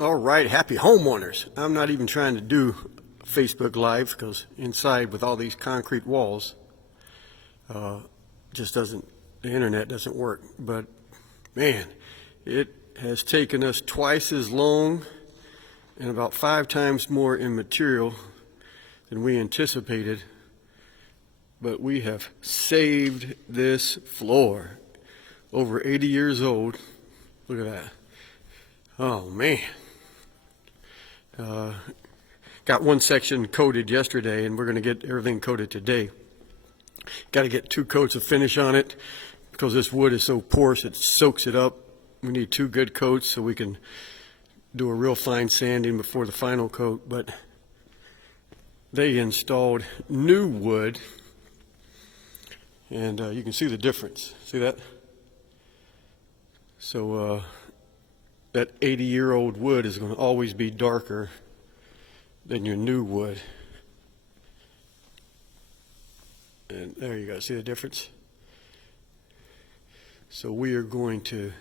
All right, happy homeowners. I'm not even trying to do Facebook Live because inside with all these concrete walls, just doesn't, the internet doesn't work. But man, it has taken us twice as long and about 5 times more in material than we anticipated. But we have saved this floor. Over 80 years old. Look at that. Oh man. Got one section coated yesterday, and we're going to get everything coated today. Got to get 2 coats of finish on it because this wood is so porous it soaks it up. We need 2 good coats so we can do a real fine sanding before the final coat. But they installed new wood, and you can see the difference. See that? So that 80-year-old wood is going to always be darker than your new wood. And there you go, see the difference? So we are going to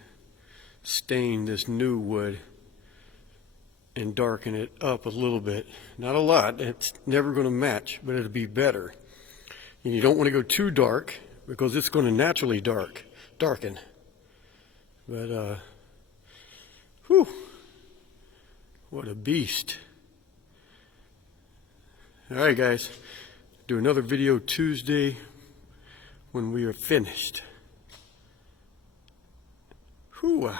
stain this new wood and darken it up a little bit. Not a lot, it's never going to match, but it'll be better. And you don't want to go too dark because it's going to naturally darken. But whew, what a beast. All right, guys, do another video Tuesday when we are finished. Whew.